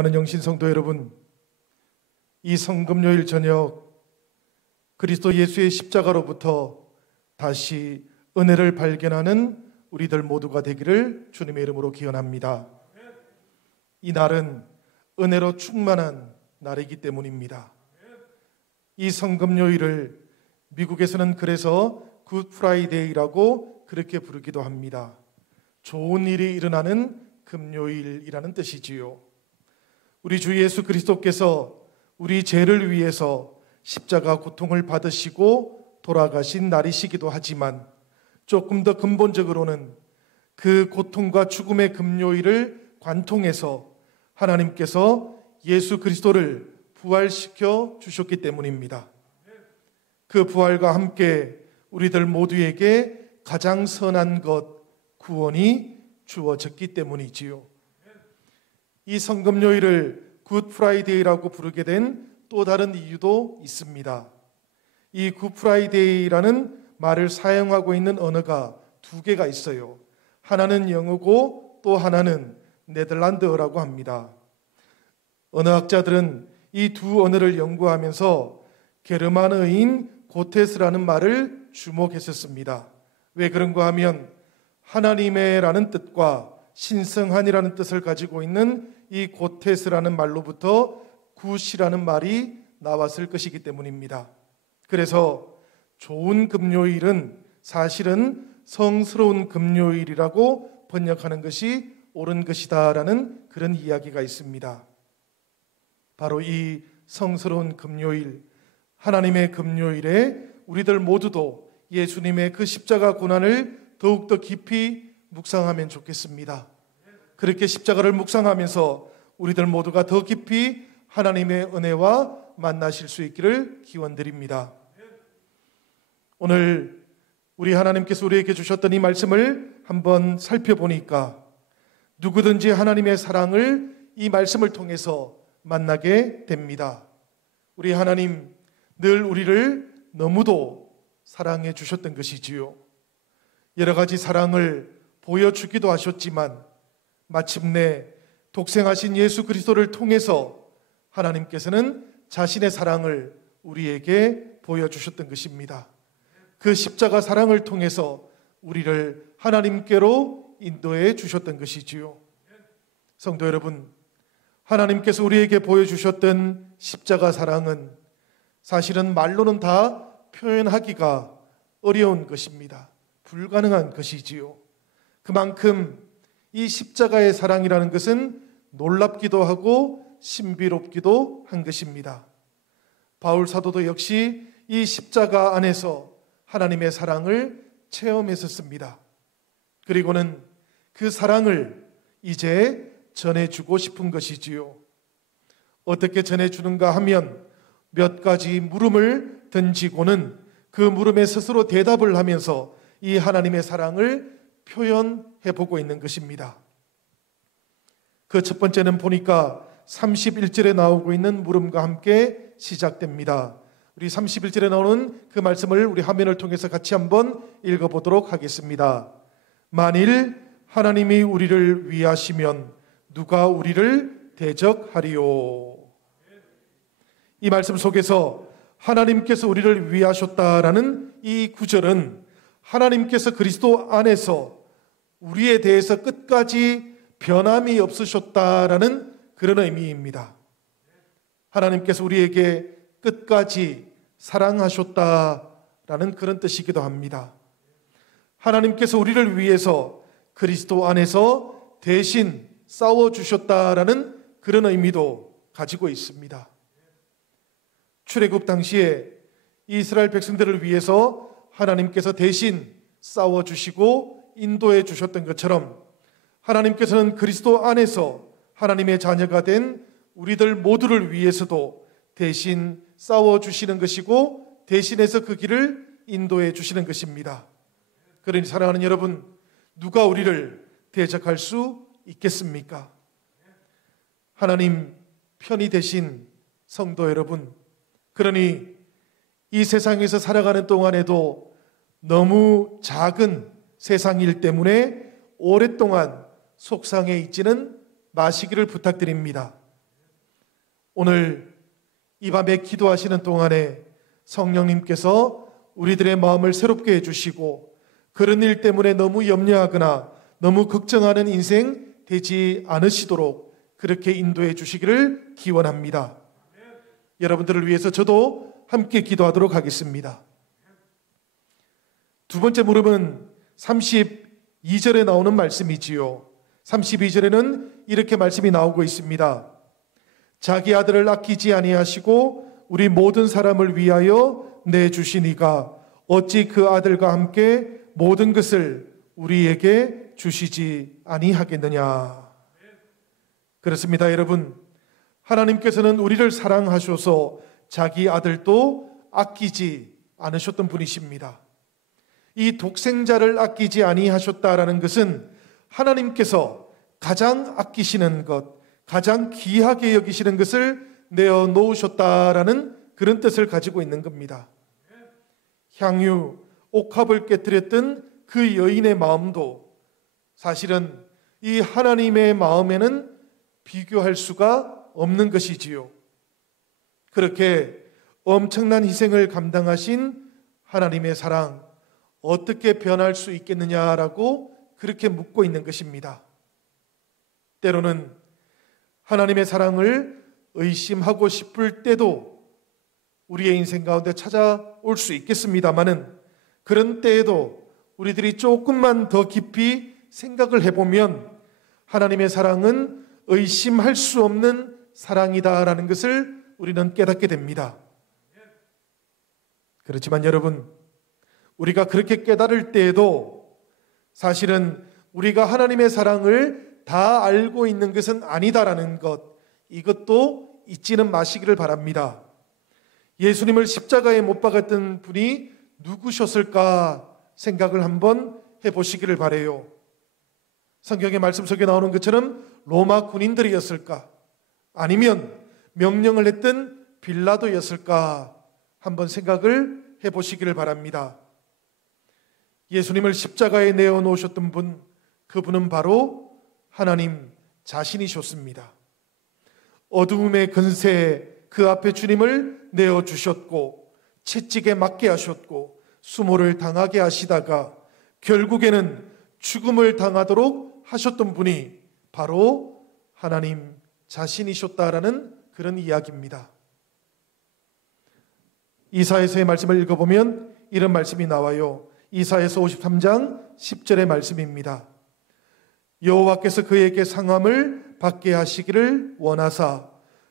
하는 영신 성도 여러분, 이 성금요일 저녁 그리스도 예수의 십자가로부터 다시 은혜를 발견하는 우리들 모두가 되기를 주님의 이름으로 기원합니다. 이 날은 은혜로 충만한 날이기 때문입니다. 이 성금요일을 미국에서는 그래서 굿 프라이데이라고 그렇게 부르기도 합니다. 좋은 일이 일어나는 금요일이라는 뜻이지요. 우리 주 예수 그리스도께서 우리 죄를 위해서 십자가 고통을 받으시고 돌아가신 날이시기도 하지만 조금 더 근본적으로는 그 고통과 죽음의 금요일을 관통해서 하나님께서 예수 그리스도를 부활시켜 주셨기 때문입니다. 그 부활과 함께 우리들 모두에게 가장 선한 것, 구원이 주어졌기 때문이지요. 이 성금요일을 굿 프라이데이라고 부르게 된 또 다른 이유도 있습니다. 이 굿 프라이데이라는 말을 사용하고 있는 언어가 두 개가 있어요. 하나는 영어고 또 하나는 네덜란드어라고 합니다. 언어학자들은 이 두 언어를 연구하면서 게르만어인 고테스라는 말을 주목했었습니다. 왜 그런가 하면 하나님의 라는 뜻과 신성한이라는 뜻을 가지고 있는 이 고테스라는 말로부터 굿이라는 말이 나왔을 것이기 때문입니다. 그래서 좋은 금요일은 사실은 성스러운 금요일이라고 번역하는 것이 옳은 것이다라는 그런 이야기가 있습니다. 바로 이 성스러운 금요일, 하나님의 금요일에 우리들 모두도 예수님의 그 십자가 고난을 더욱더 깊이 묵상하면 좋겠습니다. 그렇게 십자가를 묵상하면서 우리들 모두가 더 깊이 하나님의 은혜와 만나실 수 있기를 기원드립니다. 오늘 우리 하나님께서 우리에게 주셨던 이 말씀을 한번 살펴보니까 누구든지 하나님의 사랑을 이 말씀을 통해서 만나게 됩니다. 우리 하나님 늘 우리를 너무도 사랑해 주셨던 것이지요. 여러 가지 사랑을 보여주기도 하셨지만 마침내 독생하신 예수 그리스도를 통해서 하나님께서는 자신의 사랑을 우리에게 보여주셨던 것입니다. 그 십자가 사랑을 통해서 우리를 하나님께로 인도해 주셨던 것이지요. 성도 여러분, 하나님께서 우리에게 보여주셨던 십자가 사랑은 사실은 말로는 다 표현하기가 어려운 것입니다. 불가능한 것이지요. 그만큼 이 십자가의 사랑이라는 것은 놀랍기도 하고 신비롭기도 한 것입니다. 바울 사도도 역시 이 십자가 안에서 하나님의 사랑을 체험했었습니다. 그리고는 그 사랑을 이제 전해주고 싶은 것이지요. 어떻게 전해주는가 하면 몇 가지 물음을 던지고는 그 물음에 스스로 대답을 하면서 이 하나님의 사랑을 표현해보고 있는 것입니다. 그 첫 번째는 보니까 31절에 나오고 있는 물음과 함께 시작됩니다. 우리 31절에 나오는 그 말씀을 우리 화면을 통해서 같이 한번 읽어보도록 하겠습니다. 만일 하나님이 우리를 위하시면 누가 우리를 대적하리요. 이 말씀 속에서 하나님께서 우리를 위하셨다라는 이 구절은 하나님께서 그리스도 안에서 우리에 대해서 끝까지 변함이 없으셨다라는 그런 의미입니다. 하나님께서 우리에게 끝까지 사랑하셨다라는 그런 뜻이기도 합니다. 하나님께서 우리를 위해서 그리스도 안에서 대신 싸워주셨다라는 그런 의미도 가지고 있습니다. 출애굽 당시에 이스라엘 백성들을 위해서 하나님께서 대신 싸워주시고 인도해 주셨던 것처럼 하나님께서는 그리스도 안에서 하나님의 자녀가 된 우리들 모두를 위해서도 대신 싸워주시는 것이고 대신해서 그 길을 인도해 주시는 것입니다. 그러니 사랑하는 여러분, 누가 우리를 대적할 수 있겠습니까? 하나님 편이 되신 성도 여러분, 그러니 이 세상에서 살아가는 동안에도 너무 작은 세상일 때문에 오랫동안 속상해 있지는 마시기를 부탁드립니다. 오늘 이 밤에 기도하시는 동안에 성령님께서 우리들의 마음을 새롭게 해주시고 그런 일 때문에 너무 염려하거나 너무 걱정하는 인생 되지 않으시도록 그렇게 인도해 주시기를 기원합니다. 여러분들을 위해서 저도 함께 기도하도록 하겠습니다. 두 번째 물음은 32절에 나오는 말씀이지요. 32절에는 이렇게 말씀이 나오고 있습니다. 자기 아들을 아끼지 아니하시고 우리 모든 사람을 위하여 내주시니가 어찌 그 아들과 함께 모든 것을 우리에게 주시지 아니하겠느냐. 그렇습니다, 여러분. 하나님께서는 우리를 사랑하셔서 자기 아들도 아끼지 않으셨던 분이십니다. 이 독생자를 아끼지 아니하셨다라는 것은 하나님께서 가장 아끼시는 것, 가장 귀하게 여기시는 것을 내어놓으셨다라는 그런 뜻을 가지고 있는 겁니다. 향유, 옥합을 깨뜨렸던 그 여인의 마음도 사실은 이 하나님의 마음에는 비교할 수가 없는 것이지요. 그렇게 엄청난 희생을 감당하신 하나님의 사랑, 어떻게 변할 수 있겠느냐라고 그렇게 묻고 있는 것입니다. 때로는 하나님의 사랑을 의심하고 싶을 때도 우리의 인생 가운데 찾아올 수 있겠습니다마는 그런 때에도 우리들이 조금만 더 깊이 생각을 해보면 하나님의 사랑은 의심할 수 없는 사랑이다라는 것을 우리는 깨닫게 됩니다. 그렇지만 여러분, 우리가 그렇게 깨달을 때에도 사실은 우리가 하나님의 사랑을 다 알고 있는 것은 아니다라는 것, 이것도 잊지는 마시기를 바랍니다. 예수님을 십자가에 못 박았던 분이 누구셨을까 생각을 한번 해보시기를 바라요. 성경의 말씀 속에 나오는 것처럼 로마 군인들이었을까? 아니면 명령을 했던 빌라도였을까? 한번 생각을 해보시기를 바랍니다. 예수님을 십자가에 내어놓으셨던 분, 그분은 바로 하나님 자신이셨습니다. 어두움의 근세에 그 앞에 주님을 내어주셨고 채찍에 맞게 하셨고 수모를 당하게 하시다가 결국에는 죽음을 당하도록 하셨던 분이 바로 하나님 자신이셨다라는 그런 이야기입니다. 이사야서의 말씀을 읽어보면 이런 말씀이 나와요. 이사야서 53장 10절의 말씀입니다. 여호와께서 그에게 상함을 받게 하시기를 원하사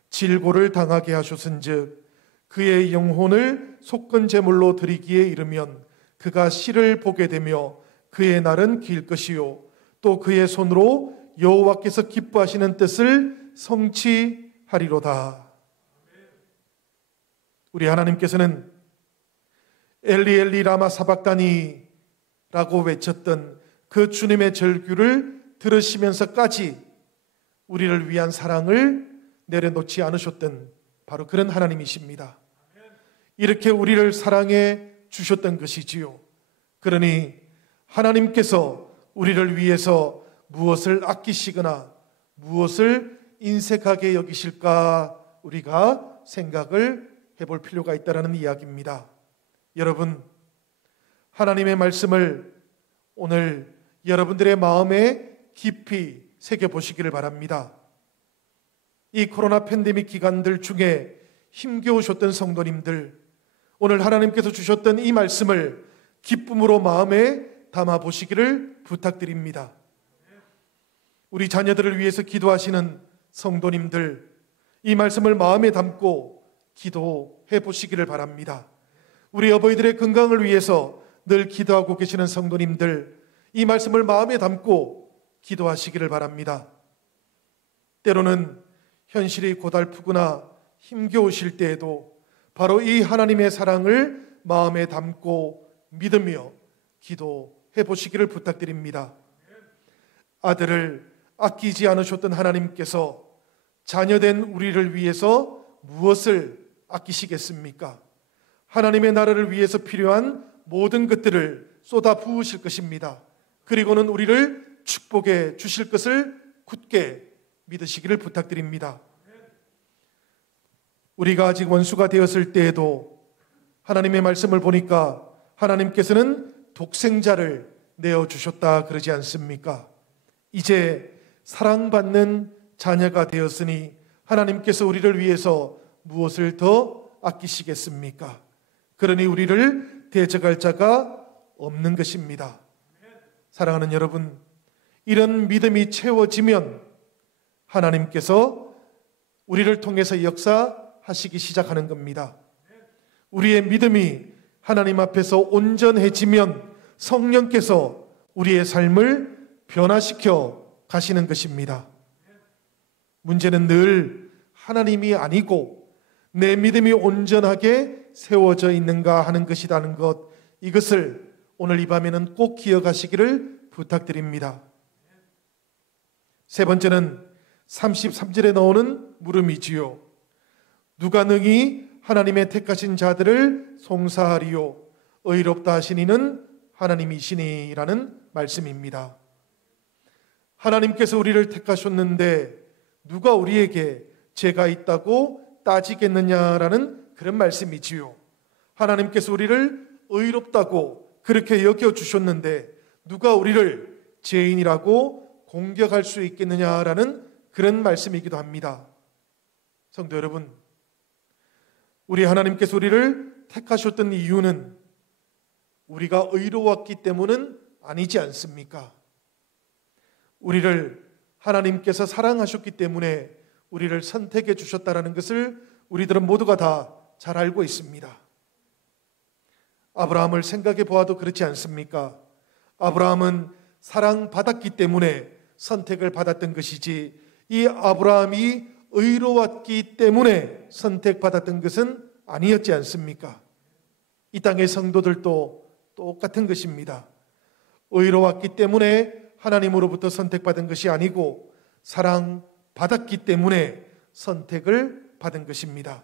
질고를 당하게 하셨은즉 그의 영혼을 속건 제물로 드리기에 이르면 그가 시를 보게 되며 그의 날은 길 것이요 또 그의 손으로 여호와께서 기뻐하시는 뜻을 성취하리로다. 우리 하나님께서는 엘리 엘리 라마 사박다니 라고 외쳤던 그 주님의 절규를 들으시면서까지 우리를 위한 사랑을 내려놓지 않으셨던 바로 그런 하나님이십니다. 이렇게 우리를 사랑해 주셨던 것이지요. 그러니 하나님께서 우리를 위해서 무엇을 아끼시거나 무엇을 인색하게 여기실까 우리가 생각을 해볼 필요가 있다는 이야기입니다. 여러분, 하나님의 말씀을 오늘 여러분들의 마음에 깊이 새겨보시기를 바랍니다. 이 코로나 팬데믹 기간들 중에 힘겨우셨던 성도님들, 오늘 하나님께서 주셨던 이 말씀을 기쁨으로 마음에 담아보시기를 부탁드립니다. 우리 자녀들을 위해서 기도하시는 성도님들, 이 말씀을 마음에 담고 기도해 보시기를 바랍니다. 우리 어버이들의 건강을 위해서 늘 기도하고 계시는 성도님들, 이 말씀을 마음에 담고 기도하시기를 바랍니다. 때로는 현실이 고달프거나 힘겨우실 때에도 바로 이 하나님의 사랑을 마음에 담고 믿으며 기도해 보시기를 부탁드립니다. 아들을 아끼지 않으셨던 하나님께서 자녀된 우리를 위해서 무엇을 아끼시겠습니까? 하나님의 나라를 위해서 필요한 모든 것들을 쏟아 부으실 것입니다. 그리고는 우리를 축복해 주실 것을 굳게 믿으시기를 부탁드립니다. 우리가 아직 원수가 되었을 때에도 하나님의 말씀을 보니까 하나님께서는 독생자를 내어주셨다 그러지 않습니까? 이제 사랑받는 자녀가 되었으니 하나님께서 우리를 위해서 무엇을 더 아끼시겠습니까? 그러니 우리를 대적할 자가 없는 것입니다. 사랑하는 여러분, 이런 믿음이 채워지면 하나님께서 우리를 통해서 역사하시기 시작하는 겁니다. 우리의 믿음이 하나님 앞에서 온전해지면 성령께서 우리의 삶을 변화시켜 가시는 것입니다. 문제는 늘 하나님이 아니고 내 믿음이 온전하게 세워져 있는가 하는 것이라는 것, 이것을 오늘 이 밤에는 꼭 기억하시기를 부탁드립니다. 세 번째는 33절에 나오는 물음이지요. 누가 능히 하나님의 택하신 자들을 송사하리요 의롭다 하신 이는 하나님이시니라는 말씀입니다. 하나님께서 우리를 택하셨는데 누가 우리에게 죄가 있다고 따지겠느냐라는 그런 말씀이지요. 하나님께서 우리를 의롭다고 그렇게 여겨주셨는데 누가 우리를 죄인이라고 공격할 수 있겠느냐라는 그런 말씀이기도 합니다. 성도 여러분, 우리 하나님께서 우리를 택하셨던 이유는 우리가 의로웠기 때문은 아니지 않습니까? 우리를 하나님께서 사랑하셨기 때문에 우리를 선택해 주셨다는 것을 우리들은 모두가 다 잘 알고 있습니다. 아브라함을 생각해 보아도 그렇지 않습니까? 아브라함은 사랑받았기 때문에 선택을 받았던 것이지 이 아브라함이 의로웠기 때문에 선택받았던 것은 아니었지 않습니까? 이 땅의 성도들도 똑같은 것입니다. 의로웠기 때문에 하나님으로부터 선택받은 것이 아니고 사랑받았기 때문에 선택을 받은 것입니다.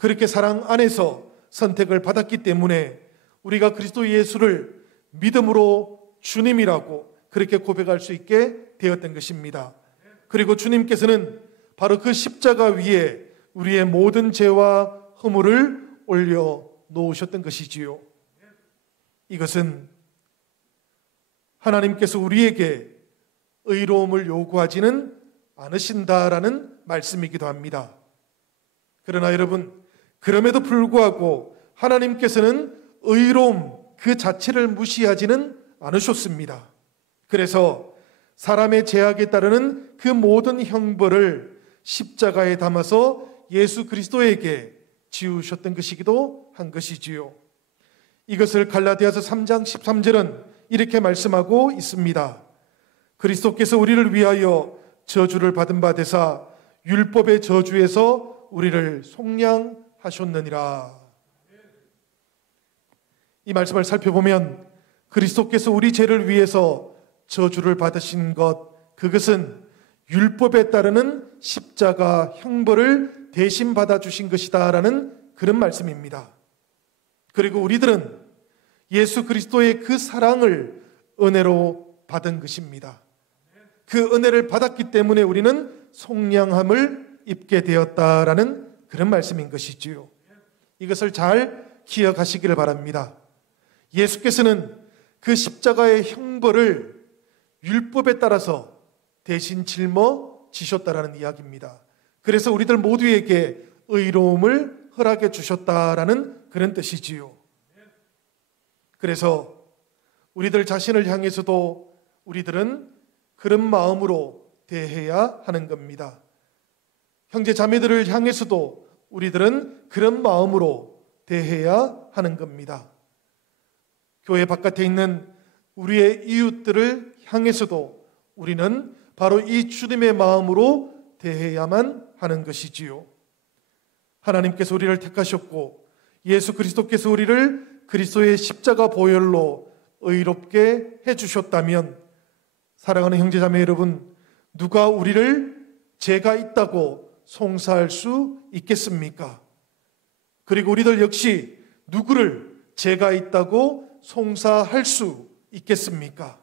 그렇게 사랑 안에서 선택을 받았기 때문에 우리가 그리스도 예수를 믿음으로 주님이라고 그렇게 고백할 수 있게 되었던 것입니다. 그리고 주님께서는 바로 그 십자가 위에 우리의 모든 죄와 허물을 올려 놓으셨던 것이지요. 이것은 하나님께서 우리에게 의로움을 요구하지는 않으신다라는 말씀이기도 합니다. 그러나 여러분, 그럼에도 불구하고 하나님께서는 의로움 그 자체를 무시하지는 않으셨습니다. 그래서 사람의 죄악에 따르는 그 모든 형벌을 십자가에 담아서 예수 그리스도에게 지우셨던 것이기도 한 것이지요. 이것을 갈라디아서 3장 13절은 이렇게 말씀하고 있습니다. 그리스도께서 우리를 위하여 저주를 받은 바 되사 율법의 저주에서 우리를 속량하셨느니라. 이 말씀을 살펴보면 그리스도께서 우리 죄를 위해서 저주를 받으신 것, 그것은 율법에 따르는 십자가 형벌을 대신 받아주신 것이다라는 그런 말씀입니다. 그리고 우리들은 예수 그리스도의 그 사랑을 은혜로 받은 것입니다. 그 은혜를 받았기 때문에 우리는 속량함을 입게 되었다라는 그런 말씀인 것이지요. 이것을 잘 기억하시기를 바랍니다. 예수께서는 그 십자가의 형벌을 율법에 따라서 대신 짊어지셨다라는 이야기입니다. 그래서 우리들 모두에게 의로움을 허락해 주셨다라는 그런 뜻이지요. 그래서 우리들 자신을 향해서도 우리들은 그런 마음으로 대해야 하는 겁니다. 형제 자매들을 향해서도 우리들은 그런 마음으로 대해야 하는 겁니다. 교회 바깥에 있는 우리의 이웃들을 향해서도 우리는 바로 이 주님의 마음으로 대해야만 하는 것이지요. 하나님께서 우리를 택하셨고 예수 그리스도께서 우리를 그리스도의 십자가 보혈로 의롭게 해주셨다면, 사랑하는 형제자매 여러분, 누가 우리를 죄가 있다고 송사할 수 있겠습니까? 그리고 우리들 역시 누구를 죄가 있다고 송사할 수 있겠습니까?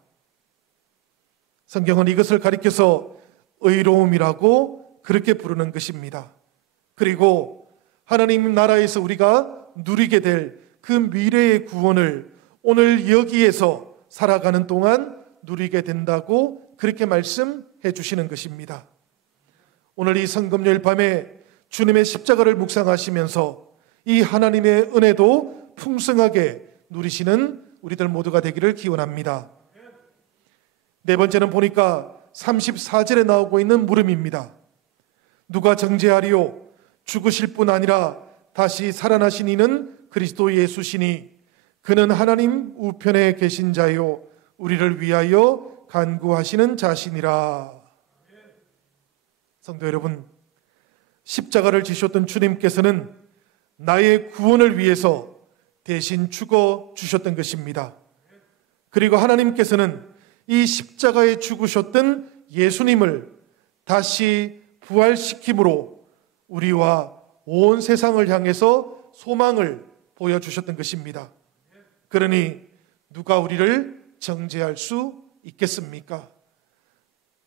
성경은 이것을 가리켜서 의로움이라고 그렇게 부르는 것입니다. 그리고 하나님 나라에서 우리가 누리게 될 그 미래의 구원을 오늘 여기에서 살아가는 동안 누리게 된다고 그렇게 말씀해 주시는 것입니다. 오늘 이 성금요일 밤에 주님의 십자가를 묵상하시면서 이 하나님의 은혜도 풍성하게 누리시는 우리들 모두가 되기를 기원합니다. 네 번째는 보니까 34절에 나오고 있는 물음입니다. 누가 정죄하리요? 죽으실 뿐 아니라 다시 살아나신 이는 그리스도 예수시니 그는 하나님 우편에 계신 자요 우리를 위하여 간구하시는 자신이라. 성도 여러분, 십자가를 지셨던 주님께서는 나의 구원을 위해서 대신 죽어 주셨던 것입니다. 그리고 하나님께서는 이 십자가에 죽으셨던 예수님을 다시 부활시킴으로 우리와 온 세상을 향해서 소망을 보여주셨던 것입니다. 그러니 누가 우리를 정죄할 수 있겠습니까?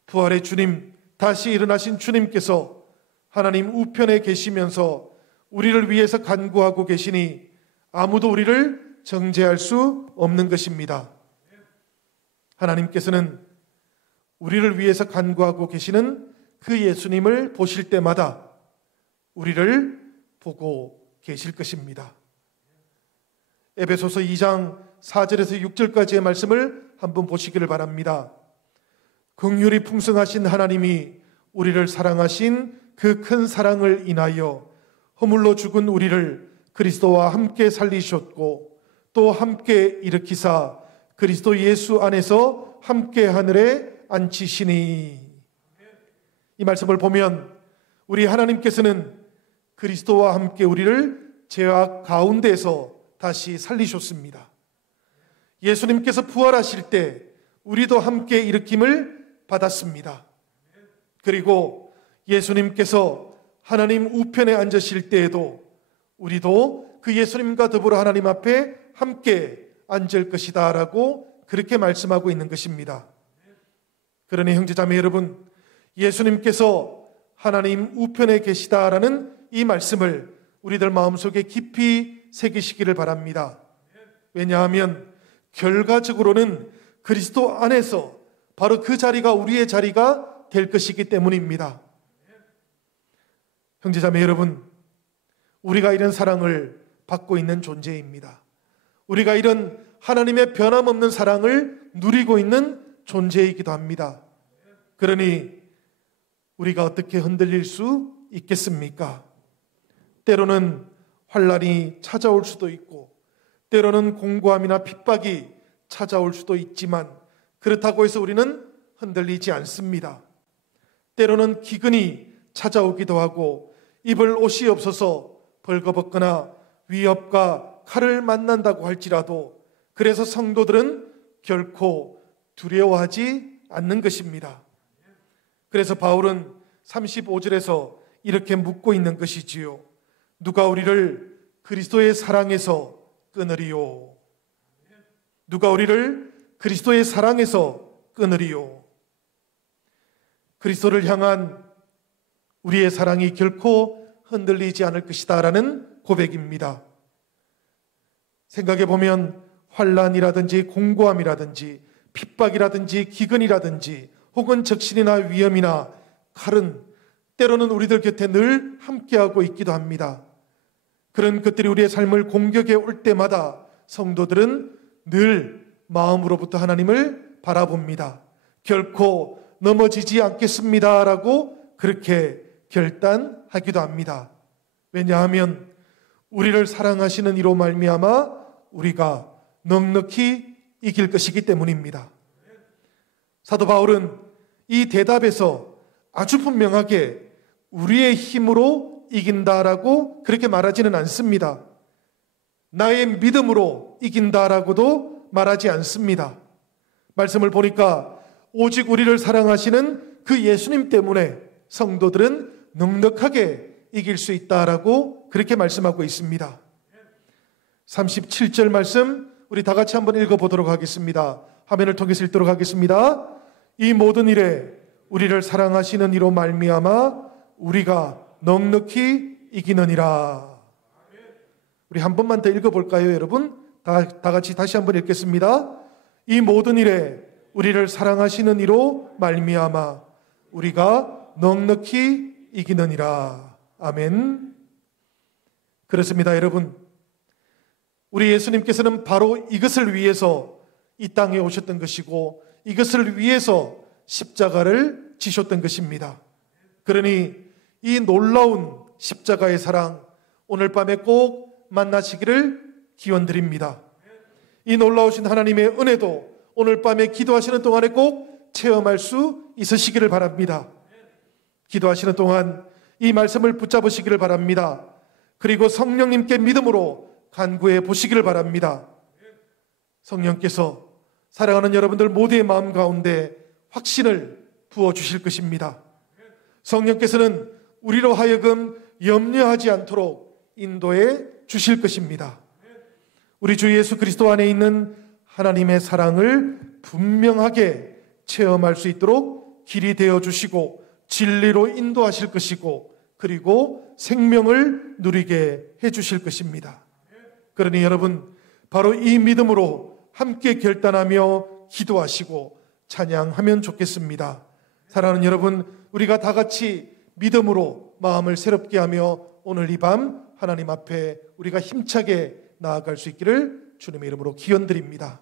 부활의 주님, 다시 일어나신 주님께서 하나님 우편에 계시면서 우리를 위해서 간구하고 계시니 아무도 우리를 정죄할 수 없는 것입니다. 하나님께서는 우리를 위해서 간구하고 계시는 그 예수님을 보실 때마다 우리를 보고 계실 것입니다. 에베소서 2장 4절에서 6절까지의 말씀을 한번 보시기를 바랍니다. 긍휼이 풍성하신 하나님이 우리를 사랑하신 그 큰 사랑을 인하여 허물로 죽은 우리를 그리스도와 함께 살리셨고 또 함께 일으키사 그리스도 예수 안에서 함께 하늘에 앉히시니. 이 말씀을 보면 우리 하나님께서는 그리스도와 함께 우리를 죄악 가운데에서 다시 살리셨습니다. 예수님께서 부활하실 때 우리도 함께 일으킴을 받았습니다. 그리고 예수님께서 하나님 우편에 앉으실 때에도 우리도 그 예수님과 더불어 하나님 앞에 함께 앉을 것이다 라고 그렇게 말씀하고 있는 것입니다. 그러니 형제자매 여러분, 예수님께서 하나님 우편에 계시다라는 이 말씀을 우리들 마음속에 깊이 새기시기를 바랍니다. 왜냐하면 결과적으로는 그리스도 안에서 바로 그 자리가 우리의 자리가 될 것이기 때문입니다. 형제자매 여러분, 우리가 이런 사랑을 받고 있는 존재입니다. 우리가 이런 하나님의 변함없는 사랑을 누리고 있는 존재이기도 합니다. 그러니 우리가 어떻게 흔들릴 수 있겠습니까? 때로는 환난이 찾아올 수도 있고 때로는 공고함이나 핍박이 찾아올 수도 있지만 그렇다고 해서 우리는 흔들리지 않습니다. 때로는 기근이 찾아오기도 하고 입을 옷이 없어서 벌거벗거나 위협과 칼을 만난다고 할지라도 그래서 성도들은 결코 두려워하지 않는 것입니다. 그래서 바울은 35절에서 이렇게 묻고 있는 것이지요. 누가 우리를 그리스도의 사랑에서 끊으리요? 누가 우리를 그리스도의 사랑에서 끊으리요? 그리스도를 향한 우리의 사랑이 결코 흔들리지 않을 것이다 라는 고백입니다. 생각해 보면 환난이라든지 공고함이라든지 핍박이라든지 기근이라든지 혹은 적신이나 위험이나 칼은 때로는 우리들 곁에 늘 함께하고 있기도 합니다. 그런 것들이 우리의 삶을 공격해 올 때마다 성도들은 늘 마음으로부터 하나님을 바라봅니다. 결코 넘어지지 않겠습니다라고 그렇게 결단하기도 합니다. 왜냐하면 우리를 사랑하시는 이로 말미암아 우리가 넉넉히 이길 것이기 때문입니다. 사도 바울은 이 대답에서 아주 분명하게 우리의 힘으로 이긴다라고 그렇게 말하지는 않습니다. 나의 믿음으로 이긴다라고도 말하지 않습니다. 말씀을 보니까 오직 우리를 사랑하시는 그 예수님 때문에 성도들은 넉넉하게 이길 수 있다라고 그렇게 말씀하고 있습니다. 37절 말씀 우리 다 같이 한번 읽어보도록 하겠습니다. 화면을 통해서 읽도록 하겠습니다. 이 모든 일에 우리를 사랑하시는 이로 말미암아 우리가 넉넉히 이기느니라. 우리 한 번만 더 읽어볼까요, 여러분? 다 같이 다시 한번 읽겠습니다. 이 모든 일에 우리를 사랑하시는 이로 말미암아 우리가 넉넉히 이기느니라. 아멘. 그렇습니다, 여러분. 우리 예수님께서는 바로 이것을 위해서 이 땅에 오셨던 것이고 이것을 위해서 십자가를 지셨던 것입니다. 그러니 이 놀라운 십자가의 사랑 오늘 밤에 꼭 만나시기를 기원드립니다. 이 놀라우신 하나님의 은혜도 오늘 밤에 기도하시는 동안에 꼭 체험할 수 있으시기를 바랍니다. 기도하시는 동안 이 말씀을 붙잡으시기를 바랍니다. 그리고 성령님께 믿음으로 간구해 보시기를 바랍니다. 성령께서 사랑하는 여러분들 모두의 마음 가운데 확신을 부어주실 것입니다. 성령께서는 우리로 하여금 염려하지 않도록 인도해 주실 것입니다. 우리 주 예수 그리스도 안에 있는 하나님의 사랑을 분명하게 체험할 수 있도록 길이 되어 주시고 진리로 인도하실 것이고 그리고 생명을 누리게 해 주실 것입니다. 그러니 여러분 바로 이 믿음으로 함께 결단하며 기도하시고 찬양하면 좋겠습니다. 사랑하는 여러분, 우리가 다 같이 믿음으로 마음을 새롭게 하며 오늘 이 밤 하나님 앞에 우리가 힘차게 나아갈 수 있기를 주님의 이름으로 기원드립니다.